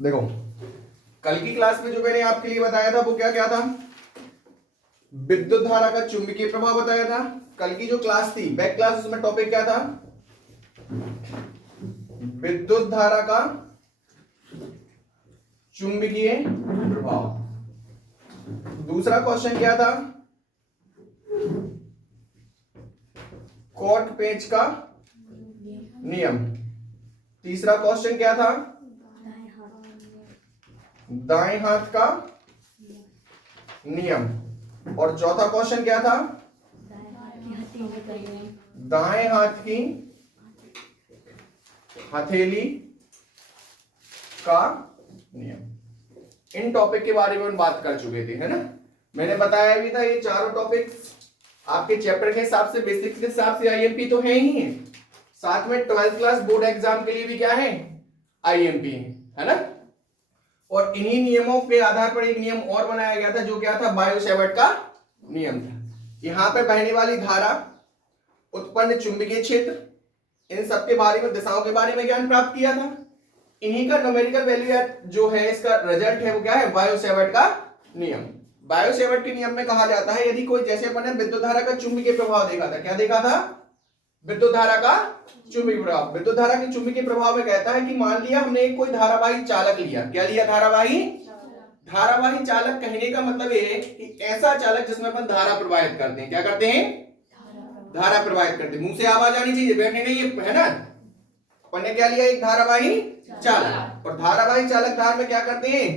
देखो कल की क्लास में जो मैंने आपके लिए बताया था वो क्या क्या था, विद्युत धारा का चुंबकीय प्रभाव बताया था। कल की जो क्लास थी बैक क्लास, उसमें टॉपिक क्या था, विद्युत धारा का चुंबकीय प्रभाव। दूसरा क्वेश्चन क्या था, कॉर्क पेंच का नियम। तीसरा क्वेश्चन क्या था, दाएं हाथ का नियम। और चौथा क्वेश्चन क्या था, दाएं हाथ की हथेली का नियम। इन टॉपिक के बारे में हम बात कर चुके थे, है ना। मैंने बताया भी था ये चारों टॉपिक्स आपके चैप्टर के हिसाब से, बेसिक्स के हिसाब से आईएमपी तो है ही है, साथ में 12th क्लास बोर्ड एग्जाम के लिए भी क्या है, आईएमपी है ना। और इन्हीं नियमों के आधार पर एक नियम और बनाया गया था, जो क्या था, बायो-सैवर्ट का नियम था। यहां पे बहने वाली धारा, उत्पन्न चुंबकीय क्षेत्र, इन सब के बारे में, दिशाओं के बारे में ज्ञान प्राप्त किया था। इन्हीं का न्यूमेरिकल वैल्यू जो है, इसका रिजल्ट है वो क्या है, बायो-सैवर्ट का नियम। बायो-सैवर्ट के नियम में कहा जाता है, यदि कोई, जैसे अपन ने विद्युत धारा का चुंबकीय प्रभाव देखा था, क्या देखा था, विद्युत धारा का चुंबकीय प्रभाव। विद्युत धारा के चुंबकीय प्रभाव में कहता है कि मान लिया हमने एक कोई धारावाही चालक लिया, क्या लिया, धारावाही चालक। कहने का मतलब ये है कि ऐसा चालक जिसमें अपन धारा प्रवाहित करते हैं, क्या करते हैं, धारा प्रवाहित करते हैं। मुंह से आवाज आनी चाहिए, बैठने नहीं है ना। अपन ने क्या लिया, एक धारावाही चालक, और धारावाही चालक धार में क्या करते हैं,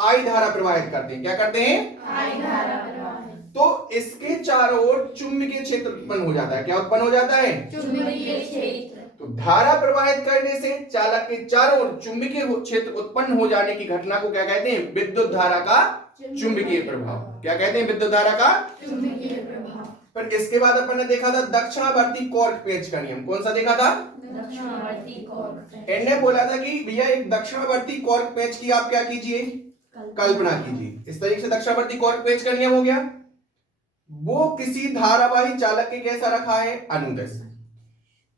आई धारा प्रवाहित करते हैं। क्या करते हैं, आई धारा प्रवाहित। तो इसके चारों ओर चुंबकीय क्षेत्र उत्पन्न हो जाता है। क्या उत्पन्न हो जाता है, चुंबकीय क्षेत्र। तो धारा प्रवाहित करने से चालक के चारों ओर चुंबकीय क्षेत्र उत्पन्न हो जाने की घटना को क्या कहते हैं, विद्युत धारा का चुंबकीय प्रभाव। क्या कहते हैं, विद्युत धारा का चुंबकीय प्रभाव। पर इसके बाद अपन ने देखा था दक्षिणावर्ती कॉर्क पेंच का नियम। कौन सा देखा था, दक्षिणावर्ती कॉर्क। इन्होंने बोला था कि भैया एक दक्षिणावर्ती कॉर्क पेंच की आप क्या कीजिए, कल्पना कीजिए। इस तरीके से दक्षिणावर्ती कॉर्क पेंच का नियम हो गया। वो किसी धारावाही चालक के कैसा रखा है, अनुदिश।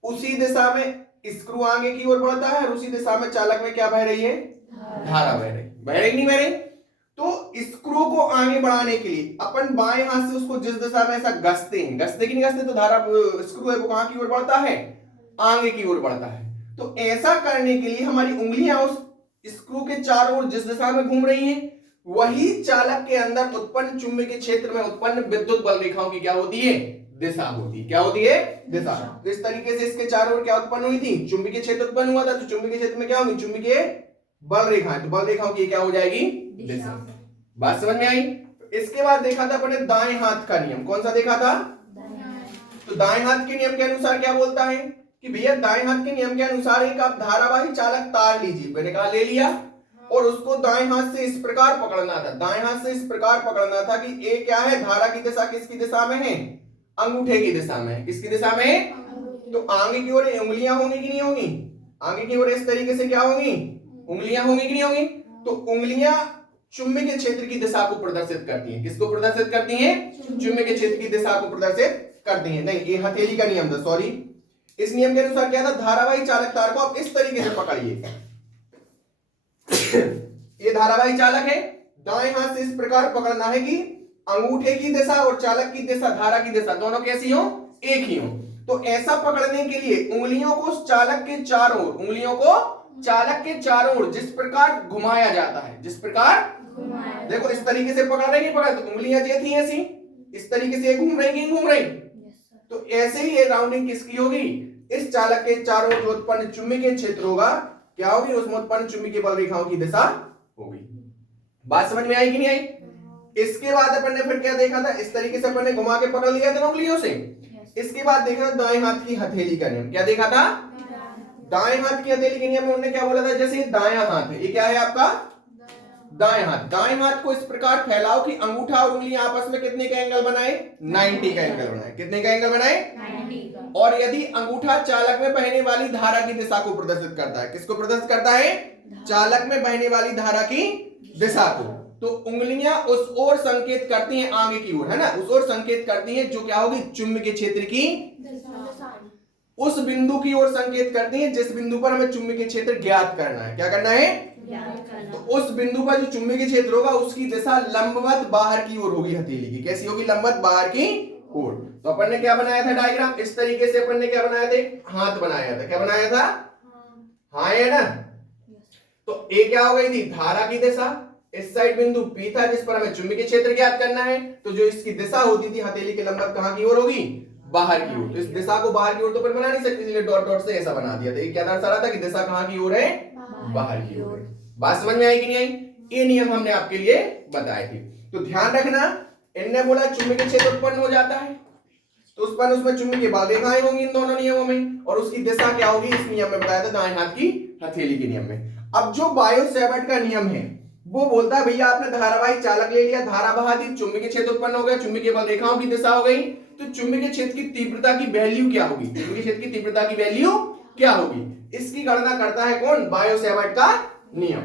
उसी दिशा में स्क्रू आगे की ओर बढ़ता है, और उसी दिशा में चालक में क्या बह रही है, धारा बह रही नहीं बह रही। तो स्क्रू को आगे बढ़ाने के लिए अपन बाएं हाथ से उसको जिस दिशा में ऐसा घसते हैं, घसते कि नहीं घसते, तो धारा स्क्रू है वो कहां की ओर बढ़ता है, आगे की ओर बढ़ता है। तो ऐसा करने के लिए हमारी उंगलियां उस स्क्रू के चारों ओर जिस दिशा में घूम रही हैं, वही चालक के अंदर उत्पन्न चुंबकीय क्षेत्र में उत्पन्न विद्युत बल रेखाओं की क्या होती है, दिशा होती है। क्या होती है, दिशा। इस तरीके से इसके चारों ओर क्या उत्पन्न हुई थी, चुंबकीय क्षेत्र उत्पन्न हुआ था। तो चुंबकीय क्षेत्र में क्या होगी, चुंबकीय बल रेखाएं। तो बल रेखाओं की क्या हो जाएगी, दिशा। बात समझ में आई। इसके बाद देखा था अपने दाएं हाथ का नियम। कौन सा देखा था, तो दाएं हाथ के नियम के अनुसार क्या बोलता है कि भैया दाएं हाथ के नियम के अनुसार एक आप धारावाही चालक तार लीजिए। मैंने कहा ले लिया, और उसको दाएं हाथ से इस प्रकार पकड़ना था, दाएं हाथ से इस प्रकार पकड़ना था कि ए क्या है, धारा की दिशा किसकी दिशा में है, अंगूठे की दिशा में। किसकी दिशा में, तो आगे की ओर उंगलियां होंगी कि नहीं होंगी, आगे की ओर इस तरीके से क्या होंगी, उंगलियां होंगी कि नहीं होंगी। तो उंगलियां चुंबकीय क्षेत्र की दिशा को प्रदर्शित करती हैं। किसको प्रदर्शित करती हैं, चुंबकीय क्षेत्र की दिशा को प्रदर्शित करती हैं। नहीं, ये हथेली का नियम था, सॉरी। इस नियम के अनुसार क्या था, धारावाही चालक तार को आप इस तरीके से पकड़िए। ये धारावाही चालक है, दाएं हाथ से इस प्रकार पकड़ना है कि अंगूठे की दिशा और चालक की दिशा, धारा की दिशा दोनों कैसी हो, एक ही हो। तो ऐसा पकड़ने के लिए उंगलियों को चालक के चारों ओर, उंगलियों को चालक के चारों ओर जिस प्रकार घुमाया जाता है, जिस प्रकार देखो इस तरीके से पकड़ रही है, पकड़, तो उंगलियां जो थी ऐसी इस तरीके से घूम रही, घूम रही। तो ऐसे ही ये राउंडिंग किसकी होगी, इस चालक के चारों ओर उत्पन्न चुंबकीय क्षेत्र होगा, क्या होगी, उसमें उत्पन्न चुंबकीय बल रेखाओं की दिशा होगी। बात समझ में आई कि नहीं आई। इसके बाद अपन ने फिर क्या देखा था, इस तरीके से अपन ने घुमा के पकड़ लिया था उंगलियों से। इसके बाद देखा था दाएं हाथ की हथेली का नियम। क्या देखा था, दाएं हाथ की हथेली के नियम में उन्होंने क्या बोला था, जैसे ये दायां हाथ है, ये क्या है आपका दाएं हाथ। दाएं हाथ को इस प्रकार फैलाओ कि अंगूठा और उंगलियां आपस में कितने का एंगल बनाए, 90 का एंगल बनाए। कितने का एंगल बनाए, 90 का। और यदि अंगूठा चालक में बहने वाली धारा की दिशा को प्रदर्शित करता है, किसको प्रदर्शित करता है, चालक में बहने वाली धारा की दिशा को, तो उंगलियां उस ओर संकेत करती हैं, आगे की ओर, है ना, उस ओर संकेत करती हैं, जो क्या होगी, चुंबकीय क्षेत्र की उस बिंदु की ओर संकेत करती हैं जिस बिंदु पर हमें चुंबकीय क्षेत्र ज्ञात करना है। क्या करना है, तो उस बिंदु पर जो चुंबकीय क्षेत्र होगा उसकी दिशा लंबवत बाहर की ओर होगी हथेली की। कैसी होगी? लंबवत बाहर की ओर। तो अपन ने क्या बनाया था डायग्राम? इस तरीके से अपन ने क्या बनाया था? हाथ बनाया था। क्या बनाया था? हाँ है ना। तो ए क्या हो गई थी? धारा की दिशा। इस साइड बिंदु पी था जिस पर हमें चुंबकीय क्षेत्र ज्ञात करना है। तो जो इसकी दिशा होती थी हथेली के लंबवत कहां की ओर होगी? बाहर की ओर। तो इस दिशा को बाहर की ओर तो अपन बना नहीं सकते, इसलिए डॉट डॉट से ऐसा बना दिया था। ये क्या दर्शा रहा था कि दिशा कहां की ओर है? बाहर की ओर है। बात समझ में आई कि नहीं आई? ये नियम हमने आपके लिए बताए थे। तो ध्यान रखना, इनने बोला चुंबकीय क्षेत्र उत्पन्न हो जाता है तो उसमें चुंबकीय बल रेखाएं होंगी इन दोनों नियमों में, और उसकी दिशा क्या होगी? इस नियम में बताया था, दाएं हाथ की हथेली के नियम में। अब जो बायो-सैवर्ट का नियम है वो बोलता है भैया आपने धारावाही चालक ले लिया, धारा बहा दी, चुंबकीय क्षेत्र उत्पन्न हो गया, चुंबकीय बल रेखाओं की दिशा हो गई, तो चुंबकीय क्षेत्र की तीव्रता की वैल्यू क्या होगी? चुंबकीय क्षेत्र की तीव्रता की वैल्यू क्या होगी? इसकी गणना करता है कौन? बायो-सैवर्ट का नियम।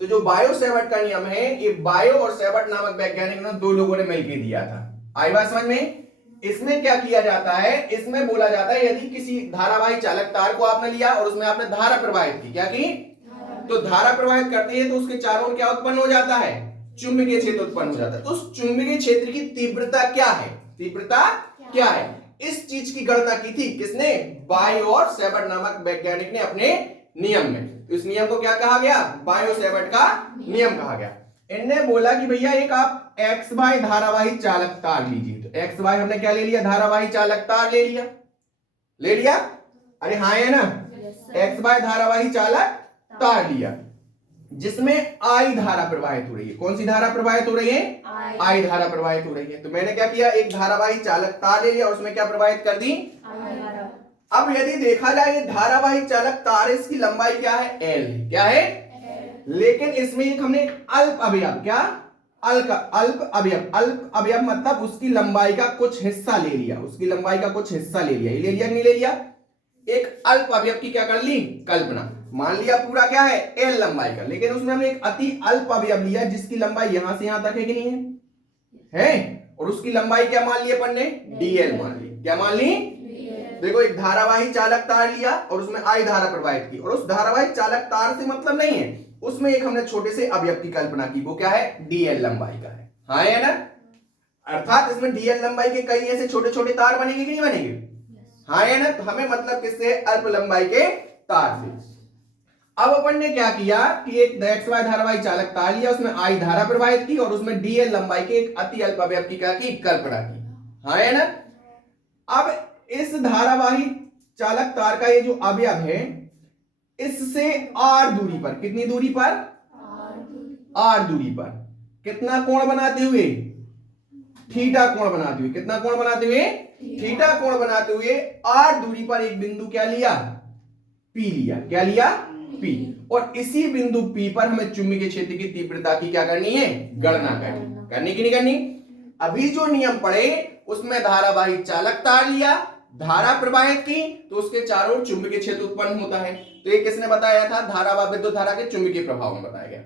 तो जो बायो-सैवर्ट का नियम है, ये बायो और सैवर्ट नामक वैज्ञानिक ने दो लोगों ने मिलकर दिया था। आई बात समझ में? इसमें क्या किया जाता है? इसमें बोला जाता है यदि किसी धारावाही चालक तार को आपने लिया और उसमें आपने धारा प्रवाहित की, क्या की? तो धारा प्रवाहित करते हैं तो उसके चारों ओर क्या उत्पन्न हो जाता है? चुंबकीय क्षेत्र उत्पन्न हो जाता है। तो उस चुंबकीय क्षेत्र की तीव्रता क्या है? तीव्रता क्या है? इस चीज की गणना की थी किसने? बायो और सैवर्ट नामक वैज्ञानिक ने अपने नियम में। तो इस नियम को क्या कहा गया? बायो-सैवर्ट का नियम कहा गया। इनने बोला कि भैया एक आप एक्स वाई धारावाही चालक तार लीजिए। तो एक्स वाई हमने क्या ले लिया? धारावाही चालक तार ले लिया। ले लिया? अरे हाँ है ना। एक्स वाई धारावाही चालक तार लिया जिसमें आई धारा प्रवाहित हो रही है। कौन सी धारा प्रवाहित हो रही है? आई धारा प्रवाहित हो रही है। तो मैंने क्या किया? एक धारावाही चालक तार ले लिया और उसमें क्या प्रवाहित कर दी? अब यदि देखा जाए ये धारावाही चालक तार, इसकी लंबाई क्या है? एल। क्या है? लेकिन इसमें एक हमने अल्प अवयव, क्या? अल्प अवयव मतलब उसकी लंबाई का कुछ हिस्सा ले लिया। उसकी लंबाई का कुछ हिस्सा ले लिया। ये ले लिया नहीं ले लिया? एक अल्प अवयव की क्या कर ली? कल्पना। मान लिया पूरा क्या है? एल लंबाई का, लेकिन उसमें हमने एक अति अल्प अवयव लिया जिसकी लंबाई यहां से यहां तक है कि नहीं है? और उसकी लंबाई क्या मान ली अपन ने? डीएल मान ली। क्या मान ली? देखो एक धारावाही चालक तार लिया और उसमें आई धारा प्रवाहित की, और उस धारावाही चालक तार से मतलब नहीं है, उसमें एक हमने छोटे से अवयव की कल्पना की, वो क्या है? डीएल लंबाई का है। हाँ है ना। अर्थात इसमें डीएल लंबाई के कई ऐसे छोटे छोटे तार बनेंगे कि नहीं बनेंगे? हाँ है ना। तो हमें मतलब किससे? अल्प लंबाई के तार से। अब अपन ने क्या किया कि एक एक्स वाई धारावाही चालक तार लिया, उसमें आई धारा प्रवाहित की और उसमें डीएल लंबाई के एक अति अल्प अवयव की क्या की? कल्पना की। हाँ है ना। अब इस धारावाही चालक तार का ये जो अवयव है, इससे आर दूरी पर, कितनी दूरी पर? आर दूरी पर कितना कोण बनाते हुए? थीटा कोण बनाते हुए। कितना कोण बनाते हुए? थीटा कोण बनाते हुए आर दूरी पर एक बिंदु क्या लिया? पी लिया। क्या लिया? पी। और इसी बिंदु पी पर हमें चुंबकीय क्षेत्र की तीव्रता की क्या करनी है? गणना करनी कि नहीं करनी? अभी जो नियम पढ़े उसमें धारावाही चालक तार लिया, धारा प्रवाहित की, तो उसके चारों ओर चुंबकीय क्षेत्र उत्पन्न होता है। तो ये किसने बताया था? धारा व विद्युत धारा के चुंबकीय प्रभाव में बताया गया।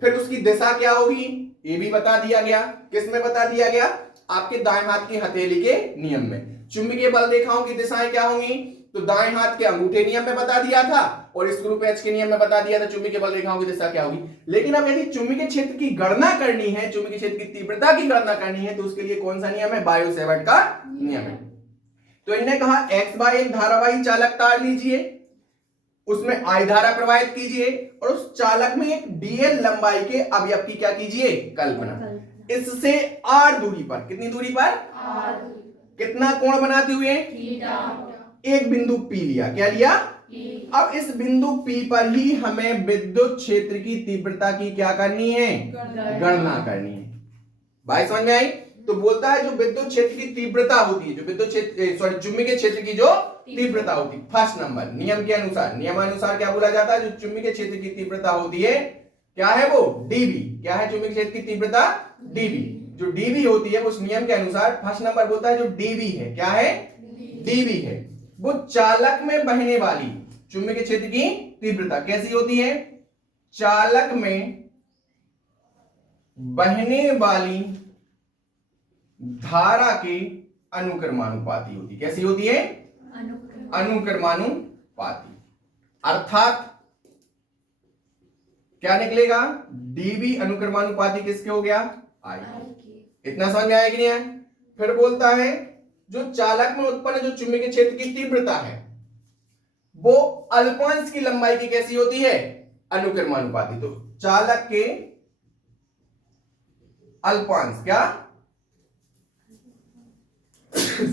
फिर उसकी दिशा क्या होगी ये भी बता दिया गया। किसमें बता दिया गया? आपके दाएं हाथ की हथेली के नियम में। चुंबकीय बल रेखाओं की दिशाएं क्या होंगी? तो दाएं हाथ के अंगूठे नियम में बता दिया था, और स्क्रू पेच के नियम में बता दिया था चुंबकीय बल रेखाओं की दिशा क्या होगी। लेकिन अब यदि चुंबकीय क्षेत्र की गणना करनी है, चुंबकीय क्षेत्र की तीव्रता की गणना करनी है, तो उसके लिए कौन सा नियम है? बायो-सैवर्ट का नियम है। तो इन्होंने कहा एक्स वाई एक धारावाही चालक तार लीजिए, उसमें आई धारा प्रवाहित कीजिए, और उस चालक में एक डीएल लंबाई के अवयव की क्या कीजिए? कल्पना। इससे आर दूरी पर, कितनी दूरी पर? कितना कोण बनाते हुए? एक बिंदु पी लिया। क्या लिया? अब इस बिंदु पी पर ही हमें विद्युत क्षेत्र की तीव्रता की क्या करनी है? गणना करनी है। भाई समझ में आई? तो बोलता है जो विद्युत क्षेत्र की तीव्रता होती है, जो विद्युत क्षेत्र चुंबकीय क्षेत्र की जो तीव्रता होती है, फर्स्ट नंबर नियम के अनुसार, नियमानुसार क्या बोला जाता है? जो चुंबकीय क्षेत्र की तीव्रता होती है क्या है? वो डीबी। क्या है चुंबकीय क्षेत्र की तीव्रता? डीबी। जो डीबी होती है उस नियम के अनुसार फर्स्ट नंबर बोलता है जो डीबी है। क्या है? डीबी है। वो चालक में बहने वाली चुंबकीय क्षेत्र की तीव्रता कैसी होती है? चालक में बहने वाली धारा के अनुक्रमानुपाती होती। कैसी होती है? अनुक्रमानुपाती। अर्थात क्या निकलेगा, डीबी अनुक्रमानुपाती किसके हो गया, आई। इतना समझ में आया कि नहीं आया। फिर बोलता है जो चालक में उत्पन्न जो चुंबकीय क्षेत्र की तीव्रता है वो अल्पांश की लंबाई की कैसी होती है, अनुक्रमानुपाती। तो चालक के अल्पांश, क्या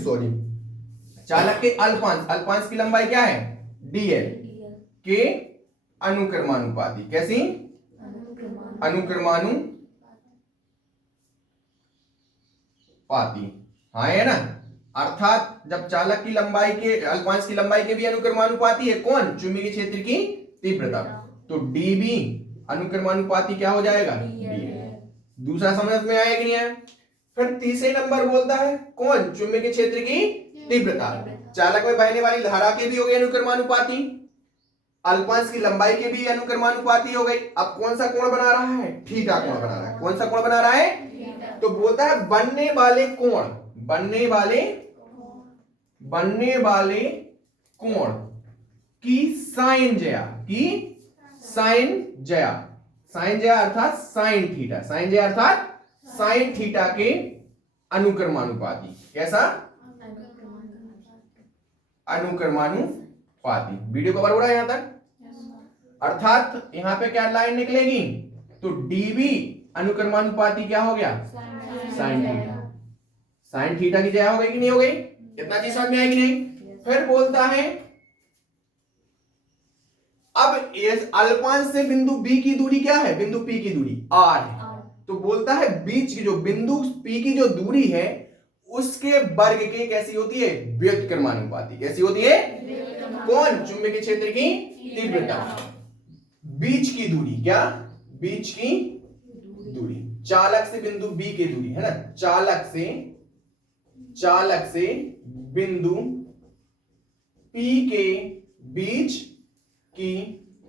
सॉरी, चालक के अल्पांश, अल्पांश की लंबाई क्या है, डीएल के अनुक्रमानुपाती, कैसी, अनुक्रमानुपाती, हाँ है ना। अर्थात जब चालक की लंबाई के अल्पांश की लंबाई के भी अनुक्रमानुपाती है कौन, चुंबकीय क्षेत्र की तीव्रता, तो डीबी अनुक्रमानुपाती क्या हो जाएगा, डीएल। दूसरा समझ में आया कि नहीं आया। फिर तीसरे नंबर बोलता है कौन, चुंबकीय क्षेत्र की तीव्रता, चालक में बहने वाली धारा के भी हो गई अनुक्रमानुपाती, अल्पांश की लंबाई के भी अनुक्रमानुपाती हो गई। अब कौन सा कोण बना रहा है, थीटा कोण बना रहा है। कौन सा कोण बना रहा है, तो बोलता है बनने वाले कोण, बनने कोण की साइन जया, की साइन जया, साइन जया अर्थात साइन थीटा, साइन जया अर्थात साइन थीटा के अनुक्रमानुपाती, कैसा, अनुक्रमानुपाती। वीडियो कवर हो रहा है यहां तक। अर्थात यहां पे क्या लाइन निकलेगी, तो डीबी अनुक्रमानुपाती क्या हो गया, साइन थीटा, साइन थीटा की जया हो गई कि नहीं हो गई, कितना चीज समझ में आएगी नहीं। फिर बोलता है अब इस अल्पांश से बिंदु बी की दूरी क्या है, बिंदु पी की दूरी आर है। तो बोलता है बीच की जो बिंदु पी की जो दूरी है उसके वर्ग के कैसी होती है, व्युत्क्रमानुपाती, कैसी होती है, कौन, चुंबकीय क्षेत्र की तीव्रता। बीच की दूरी, क्या, बीच की दूरी, चालक से बिंदु बी की दूरी है ना, चालक से बिंदु पी के बीच की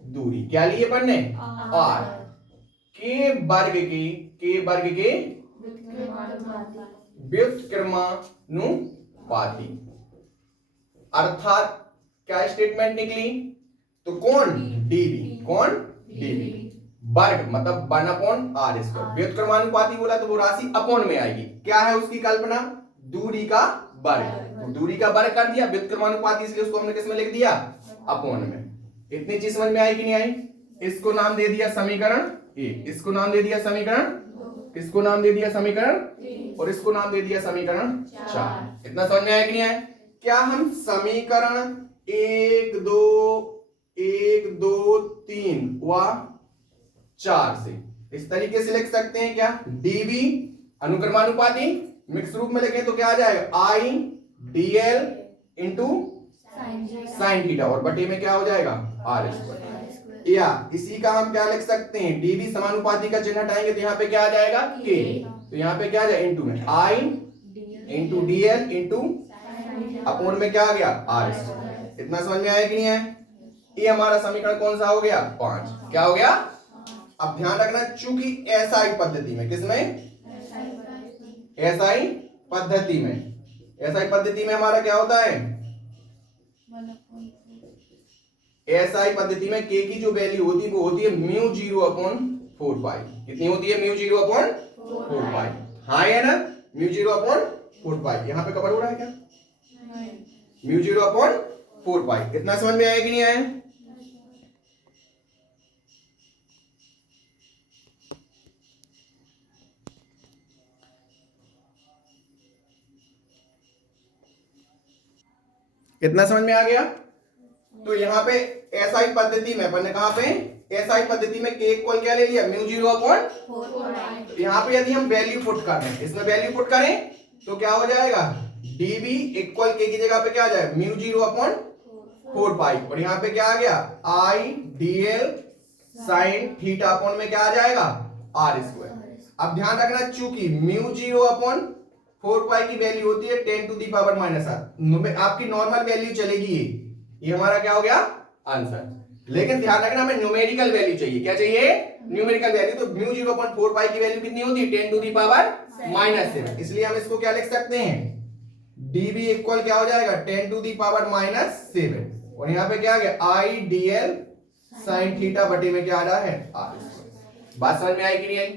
दूरी क्या लिए पढ़ने, आर, के वर्ग के व्युत्क्रमानुपाती। अर्थात क्या स्टेटमेंट निकली, तो कौन, डीबी, कौन, डीबी वर्ग मतलब 1/r स्क्वायर, व्युत्क्रमानुपाती बोला तो वो राशि अपॉन में आएगी, क्या है उसकी कल्पना, दूरी का वर्ग, तो दूरी का वर्ग कर दिया, व्युत्क्रमानुपाती इसलिए उसको हमने किसमें लिख दिया, अपॉन में। इतनी चीज समझ में आई कि नहीं आई। इसको नाम दे दिया समीकरण ए, इसको नाम दे दिया समीकरण, इसको नाम दे दिया समीकरण, और इसको नाम दे दिया समीकरण 4। इतना समझ में आया कि नहीं आया। क्या हम समीकरण 1 2 3 व 4 से इस तरीके से लिख सकते हैं, क्या, डीबी अनुक्रमानुपाती, मिक्स रूप में लिखें तो क्या आ जाएगा, आई डीएल इंटू साइन थीटा, और बटे में क्या हो जाएगा, आर स्क्वायर। या इसी का हम क्या लिख सकते हैं, डीबी समानुपाती का चिन्ह हटाएंगे तो यहाँ पे क्या आ जाएगा, के, तो यहाँ पे क्या आ जाएगा, इंटू में आई इंटू डीएल इंटू अपॉन में क्या आ गया, आर स्क्वायर। इतना समझ में आया कि नहीं आया। ये हमारा समीकरण कौन सा हो गया, 5। क्या हो गया। अब ध्यान रखना, चूंकि एसआई पद्धति में, किसमें, एसआई पद्धति में, एसआई पद्धति में हमारा क्या होता है, एसआई पद्धति में के की जो वैल्यू होती है वो होती है μ0/4π। कितनी होती है, μ0/4π, हाँ है ना, μ0/4π। यहां पे कवर हो रहा है क्या, μ0/4π। इतना समझ में आया कि नहीं आया। कितना समझ में आ गया। तो यहाँ पे एसआई पद्धति में अपन ने कहां पे, एसआई पद्धति में के इक्वल क्या ले लिया, μ0/4। यहाँ पे यदि हम वैल्यू पुट कर रहे हैं, इसमें वैल्यू पुट करें तो क्या हो जाएगा, dB इक्वल के की जगह पे क्या आ जाएगा, μ0/4π, और यहाँ पे क्या आ गया, आई dl साइन थीटा अपॉन में क्या आ जाएगा, आर स्क्वायर। अब ध्यान रखना, चूंकि μ0/4π की वैल्यू होती है 10⁻⁻⁷, आपकी नॉर्मल वैल्यू चलेगी ये हमारा क्या हो गया आंसर। लेकिन ध्यान रखना हमें न्यूमेरिकल वैल्यू चाहिए, क्या चाहिए, न्यूमेरिकल वैल्यू। तो μ0/4π की वैल्यू कितनी होती है, 10⁻⁻⁷। इसलिए हम इसको क्या लिख सकते हैं, dB इक्वल क्या हो जाएगा, 10⁻⁻⁷, और यहाँ पे क्या आ गया, आई dl साइन थीटा बटे में क्या आ रहा है आर स्क्वायर। बात समझ में आई कि नहीं आई?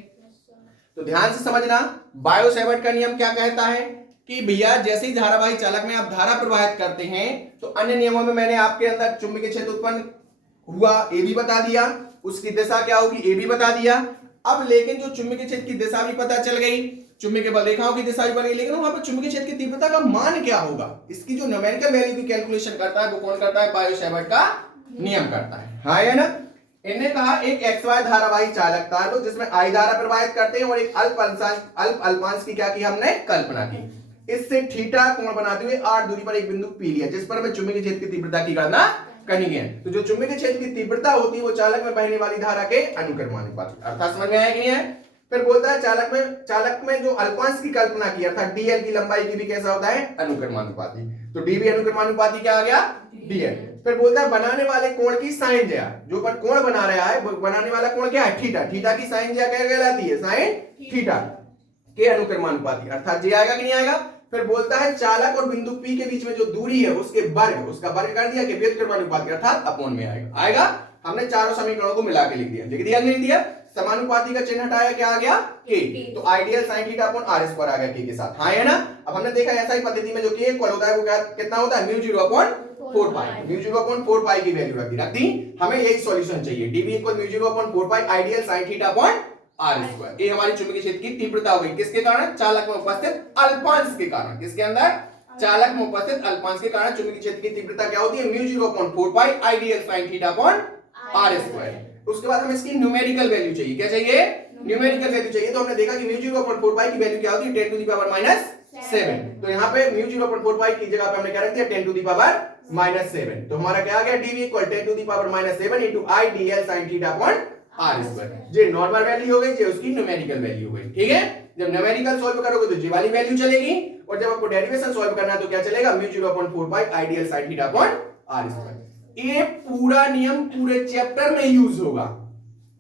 तो ध्यान से समझना, बायो सेवर्ट का नियम क्या कहता है कि भैया जैसे ही धारावाही चालक में आप धारा प्रवाहित करते हैं तो अन्य नियमों में मैंने आपके अंदर चुंबकीय क्षेत्र उत्पन्न हुआ ए भी बता दिया, उसकी दिशा क्या होगी ए भी बता दिया। अब लेकिन जो चुंबकीय क्षेत्र की दिशा भी पता चल गई, चुंबकीय बल रेखाओं की दिशा भी बन गई, लेकिन वहां पर चुंबकीय क्षेत्र की तीव्रता का मान क्या होगा, इसकी जो न्यूमेरिकल वैल्यू की कैलकुलेशन करता है वो कौन करता है? बायो सेवर्ट का नियम करता है। हाँ है ना? इन्हें कहा एक XY धारावाही चालक था तो जिसमें I धारा प्रवाहित करते हैं और एक अल्प अल्पांश की क्या की हमने कल्पना की। इससे थीटा कोण बनाते हुए r दूरी पर एक बिंदु P लिया जिस पर हमें चुंबकीय क्षेत्र की तीव्रता की गणना करनी है। तो जो चुंबकीय क्षेत्र की तीव्रता होती है वो चालक में बहने वाली धारा के अनुक्रमानुपाती। अर्थात समझ में आया कि नहीं है? फिर बोलता है चालक में जो अल्पांश की कल्पना की अर्थात dl की लंबाई की भी कैसा होता है? अनुक्रमानुपाती। तो d भी अनुक्रमानुपाती क्या आ गया? dl। फिर बोलता है बनाने वाले कोण की साइन ज्या, जो पर कोण बना रहा है बनाने वाला कोण क्या है? थीटा। थीटा की साइन ज्या क्या कहलाती है? साइन थीटा के अनुक्रमानुपाती। अर्थात जे आएगा कि नहीं आएगा? फिर बोलता है चालक और बिंदु P के बीच में जो दूरी है उसके वर्ग, उसका वर्ग कर दिया कि व्युत्क्रमानुपाती अर्थात अपॉन में आएगा। आएगा? हमने चारों समीकरणों को मिला के लिख दिया। लिख दिया नहीं दिया? समानुपाती का चिन्ह हटाया, क्या आ गया? k। तो I dl sin theta upon r square आ गया k के साथ। हाँ है ना? अब हमने देखा ऐसा ही पद्धति में जो k इक्वल होता है वो क्या कितना होता है? Mu 0 upon 4 pi. Mu 0 upon 4 pi की वैल्यू रख दी। हमें यही सॉल्यूशन चाहिए। dv equal mu 0 upon 4 pi I dl sin theta upon r square. ये हमारी चुंबकीय क्षेत्र की तीव्रता हो गई। किसके कारण? चालक में उपस्थित अल्पांश के कारण। किसके अंदर? चालक में उपस्थित अल्पांश के कारण चुंबकीय क्षेत्र की तीव्रता क्या होती है? Mu 0 upon 4 pi I dl sin theta upon r square. उसके बाद हमें इसकी न्यूमेरिकल वैल्यू चाहिए। क्या चाहिए? न्यूमेरिकल वैल्यू चाहिए। तो हमने देखा कि म्यू 0 अपॉन 4 पाई की वैल्यू क्या होती है? 10 टू द पावर माइनस 7। तो यहाँ पे म्यू 0 अपॉन 4 पाई की जगह पे हमने क्या रख दिया? 10 टू द पावर माइनस 7। तो हमारा क्या आ गया? dv equal 10 to the power minus 7 into i dl sin theta upon r square. ये नॉर्मल वैल्यू हो गई, ये उसकी न्यूमेरिकल वैल्यू हो गई। ठीक है? जब न्यूमेरिकल सॉल्व करोगे तो ये वाली वैल्यू चलेगी और जब आपको डेरिवेशन सॉल्व करना है तो क्या चलेगा? Mu 0 upon 4 pi I dl sin theta upon r square. ये पूरा नियम पूरे चैप्टर में यूज होगा।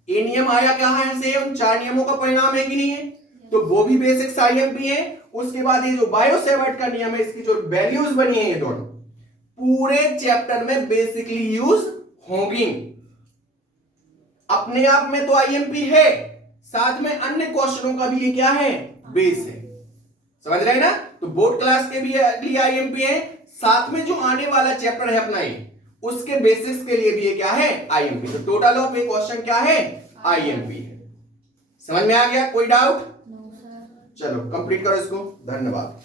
ये नियम आया कहां से? उन चार नियमों का परिणाम है कि नहीं है? तो वो भी बेसिक आईएमपी है। उसके बाद ये जो बायो सेवर्ट का नियम है इसकी जो वैल्यूज बनी है ये दोनों पूरे चैप्टर में बेसिकली यूज होंगी। अपने आप में तो आईएमपी है, साथ में अन्य क्वेश्चनों का भी ये क्या है? बेस है। समझ रहे हैं ना? तो बोर्ड क्लास के भी लिए आईएमपी है, साथ में जो आने वाला चैप्टर है अपना ये उसके बेसिस के लिए भी ये क्या है? आईएमपी। तो टोटल ऑफ ये क्वेश्चन क्या है? आईएमपी है। समझ में आ गया? कोई डाउट? चलो कंप्लीट करो इसको। धन्यवाद।